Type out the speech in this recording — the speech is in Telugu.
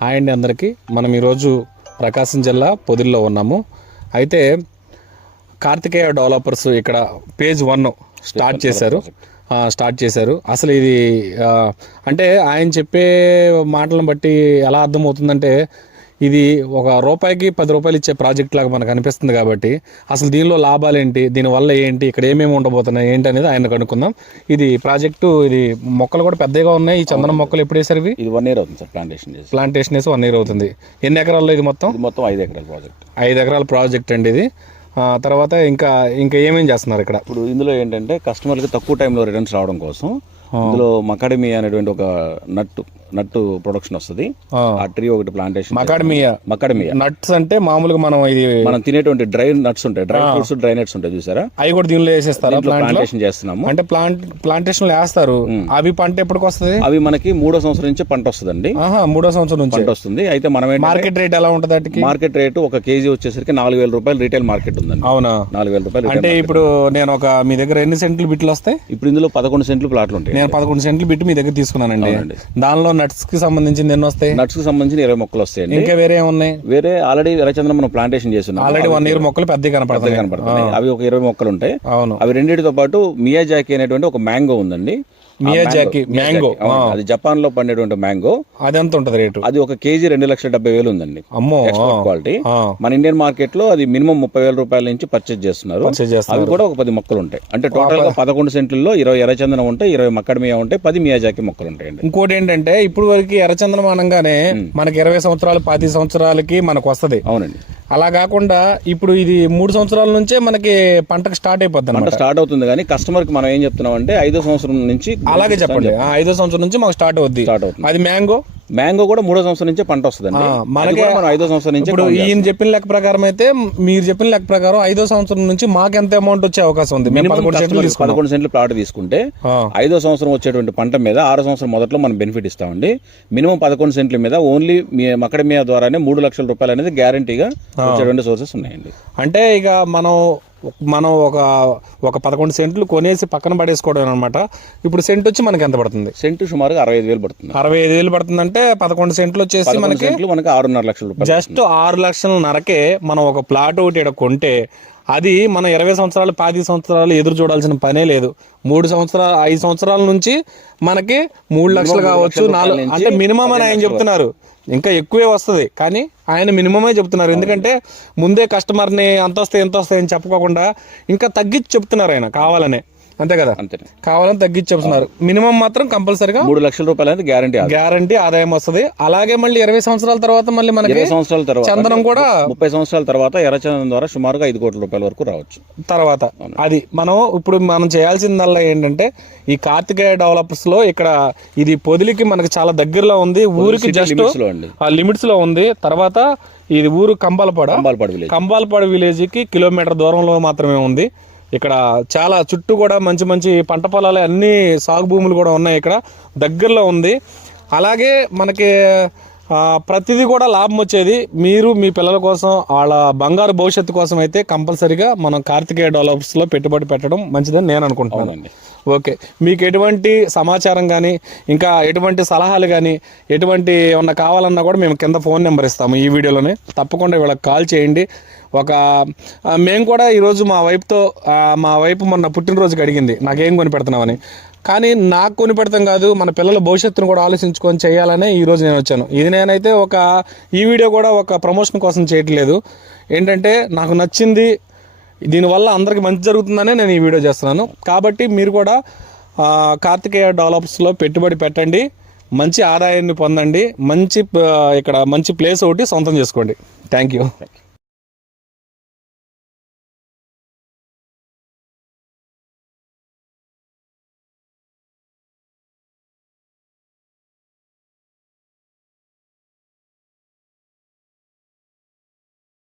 హాయ్ అండి అందరికీ. మనం ఈరోజు ప్రకాశం జిల్లా పొదిల్లో ఉన్నాము. అయితే కార్తికేయ డెవలపర్స్ ఇక్కడ పేజ్ 1 స్టార్ట్ చేశారు. అసలు ఇది అంటే ఆయన చెప్పే మాటలను బట్టి ఎలా అర్థమవుతుందంటే ఇది ఒక రూపాయికి 10 రూపాయలు ఇచ్చే ప్రాజెక్ట్ లాగా మనకు అనిపిస్తుంది. కాబట్టి అసలు దీనిలో లాభాలు ఏంటి, దీనివల్ల ఏంటి, ఇక్కడ ఏమేమి ఉండబోతున్నాయి ఏంటి అనేది ఆయన కనుక్కుందాం. ఇది ప్రాజెక్టు, ఇది మొక్కలు కూడా పెద్దగా ఉన్నాయి. ఈ చందనం మొక్కలు ఎప్పుడు వేసారు? ఇది 1 year అవుతుంది సార్. ప్లాంటేషన్ వేసి 1 year అవుతుంది. ఎన్ని ఎకరాల్లో ఇది మొత్తం? 5 ఎకరాల ప్రాజెక్ట్. 5 ఎకరాల ప్రాజెక్ట్ అండి ఇది. తర్వాత ఇంకా ఏమేమి చేస్తున్నారు ఇక్కడ? ఇప్పుడు ఇందులో ఏంటంటే కస్టమర్కి తక్కువ టైంలో రిటర్న్స్ రావడం కోసం ఇందులో మకాడమియా అనేటువంటి ఒక నట్టు ప్రొడక్షన్ వస్తుంది. ఆ ట్రీ ఒకటి ప్లాంటేషన్. మకాడమియా నట్స్ అంటే మామూలుగా మనం తినేటువంటి డ్రై నట్స్ ఉంటాయి, డ్రై ఫ్రూట్స్, డ్రై నట్స్ ఉంటాయి చూసారా, అవి కూడా దీనిలో వేసేస్తారా? ప్లాంటేషన్ చేస్తున్నాము. అంటే ప్లాంటేషన్ వేస్తారు. అవి పంట ఎప్పటికి వస్తుంది? అవి మనకి 3వ సంవత్సరం నుంచి పంట వస్తుందండి. 3వ సంవత్సరం నుంచి పంట వస్తుంది. అయితే మనం మార్కెట్ రేట్ ఎలా ఉంటుంది? మార్కెట్ రేటు 1 kg వచ్చేసరికి 4,000 రూపాయలు రీటైల్ మార్కెట్ ఉందండి. అవునా? 4,000 రూపాయలు. అంటే ఇప్పుడు నేను మీ దగ్గర ఎన్ని సెంట్లు బిట్లు వస్తాయి? ఇప్పుడు ఇందులో 11 సెంట్లు ప్లాట్లు ఉంటాయి. నేను 11 సెంట్లు బిట్టు మీ దగ్గర తీసుకున్నానండి. దానిలో నట్స్ కి సంబంధించి ఎన్ని వస్తాయి? నట్స్ కి సంబంధించి 20 మొక్కలు వస్తాయి. ఇంకా వేరే ఉన్నాయి? వేరే ఆల్రెడీ ఎర్రచందనం మనం ప్లాంటేషన్ చేస్తున్నాం. ఆల్రెడీ 1 year మొక్కలు పెద్దగా కనపడతాయి. అవి ఒక 20 మొక్కలు ఉంటాయి. అవును. అవి రెండింటితో పాటు మియాజాకి అనేటువంటి ఒక మ్యాంగో ఉందండి. మియాజాకి మ్యాంగో, అది జపాన్ లో పండేటువంటి మ్యాంగో. అది ఎంత ఉంటుంది రేటు? అది 1 kg 2,70,000 ఉందండి. అమ్మో, ఎక్స్పోర్ట్ క్వాలిటీ. మన ఇండియన్ మార్కెట్ లో అది మినిమం 30,000 రూపాయల నుంచి పర్చేజ్ చేస్తున్నారు. అవి కూడా ఒక 10 మొక్కలు ఉంటాయి. అంటే టోటల్ గా 11 సెంట్లలో 20 ఎర్రచందనం ఉంటాయి, 20 మక్కడమియా ఉంటాయి, 10 మియాజాకి మొక్కలు ఉంటాయండి. ఇంకోటి ఏంటంటే ఇప్పుడు వరకు ఎర్రచందనం అనగానే మనకి 20 సంవత్సరాలు 10 సంవత్సరాలకి మనకు వస్తుంది. అవునండి. అలా కాకుండా ఇప్పుడు ఇది 3 సంవత్సరాల నుంచే మనకి పంటకు స్టార్ట్ అయిపోతుంది. పంట స్టార్ట్ అవుతుంది. కానీ కస్టమర్ కి మనం ఏం చెప్తున్నాం అంటే 5వ సంవత్సరం నుంచి అలాగే చెప్పండి. 5వ సంవత్సరం నుంచి మాకు స్టార్ట్ అవుతుంది. అది మ్యాంగో కూడా 3వ సంవత్సరం నుంచే పంట వస్తుంది. మనకి 5వ సంవత్సరం నుంచి. ఇప్పుడు ఈయన చెప్పిన లెక్క ప్రకారం అయితే, మీరు చెప్పిన లెక్క ప్రకారం 5వ సంవత్సరం నుంచి మాకు ఎంత అమౌంట్ వచ్చే అవకాశం ఉంది? 11 సెంట్లు ప్లాట్ తీసుకుంటే 5వ సంవత్సరం వచ్చేటువంటి పంట మీద 6వ సంవత్సరం మొదట్లో మనం బెనిఫిట్ ఇస్తామండి. మినిమం 11 సెంట్ల మీద ఓన్లీ మకడమియా ద్వారానే 3 లక్షల రూపాయలు అనేది గ్యారంటీగా వచ్చేటువంటి సోర్సెస్ ఉన్నాయండి. అంటే ఇక మనం ఒక 11 సెంట్లు కొనేసి పక్కన పడేసుకోవడం అనమాట. ఇప్పుడు సెంట్ వచ్చి మనకి ఎంత పడుతుంది? సెంట్ సుమారుగా 65,000 పడుతుంది. 65,000 పడుతుంది. అంటే 11 సెంట్లు వచ్చేసి మనకి 6.5 లక్షల రూపాయలు. జస్ట్ 6,00,000 మనం ఒక ప్లాట్ ఒకటి ఇక్కడ కొంటే అది మనం 20 సంవత్సరాలు 10 సంవత్సరాలు ఎదురు చూడాల్సిన పనే లేదు. 5 సంవత్సరాల నుంచి మనకి 3 లక్షలు కావచ్చు, 4, అంటే మినిమం అని ఆయన చెప్తున్నారు. ఇంకా ఎక్కువే వస్తుంది, కానీ ఆయన మినిమమే చెప్తున్నారు. ఎందుకంటే ముందే కస్టమర్ని అంత వస్తాయి ఎంత వస్తాయి అని చెప్పుకోకుండా ఇంకా తగ్గించి చెప్తున్నారు ఆయన, కావాలనే. అంతే కదా? కావాలని తగ్గించి చెప్తున్నారు. మినిమం మాత్రం కంపల్సరీగా 3 లక్షల రూపాయలు అనేది గ్యారంటీ ఆదాయం వస్తుంది. అలాగే మళ్ళీ 20 సంవత్సరాల తర్వాత మళ్ళీ మనకి 20 సంవత్సరాల తర్వాత చందనం కూడా 30 సంవత్సరాల తర్వాత ఎర్రచందనం ద్వారా సుమారుగా 5 కోట్ల రూపాయల వరకు రావచ్చు. తర్వాత అది మనం చేయాల్సిందల్లా ఏంటంటే ఈ కార్తికేయ డెవలపర్స్ లో ఇక్కడ ఇది పొదిలికి మనకి చాలా దగ్గరలో ఉంది. ఊరికి జస్ట్ లిమిట్స్ లో ఉంది. తర్వాత ఇది ఊరు కంబాలపాడు విలేజ్ కి కిలోమీటర్ దూరంలో మాత్రమే ఉంది. ఇక్కడ చాలా చుట్టూ కూడా మంచి మంచి పంట పొలాలు, అన్ని సాగు భూములు కూడా ఉన్నాయి. ఇక్కడ దగ్గరలో ఉంది. అలాగే మనకి ప్రతిదీ కూడా లాభం వచ్చేది. మీరు మీ పిల్లల కోసం, వాళ్ళ బంగారు భవిష్యత్తు కోసం అయితే కంపల్సరీగా మనం కార్తికేయ డెవలపర్స్లో పెట్టుబడి పెట్టడం మంచిదని నేను అనుకుంటున్నాను. ఓకే, మీకు ఎటువంటి సమాచారం కానీ, ఇంకా ఎటువంటి సలహాలు కానీ, ఎటువంటి ఏమన్నా కావాలన్నా కూడా మేము కింద ఫోన్ నెంబర్ ఇస్తాము ఈ వీడియోలోనే. తప్పకుండా వీళ్ళకి కాల్ చేయండి. మేము కూడా ఈరోజు మా వైపు మొన్న పుట్టినరోజుకి అడిగింది నాకేం కొని పెడుతున్నామని. కానీ నాకు కొని పెడతాం కాదు, మన పిల్లల భవిష్యత్తును కూడా ఆలోచించుకొని చేయాలనే ఈరోజు నేను వచ్చాను. ఇది నేనైతే ఈ వీడియో కూడా ఒక ప్రమోషన్ కోసం చేయట్లేదు. ఏంటంటే నాకు నచ్చింది, దీనివల్ల అందరికి మంచి జరుగుతుందనే నేను ఈ వీడియో చేస్తున్నాను. కాబట్టి మీరు కూడా కార్తికేయ డెవలపర్స్లో పెట్టుబడి పెట్టండి, మంచి ఆదాయాన్ని పొందండి, ఇక్కడ మంచి ప్లేస్ ఒకటి సొంతం చేసుకోండి. Thank you.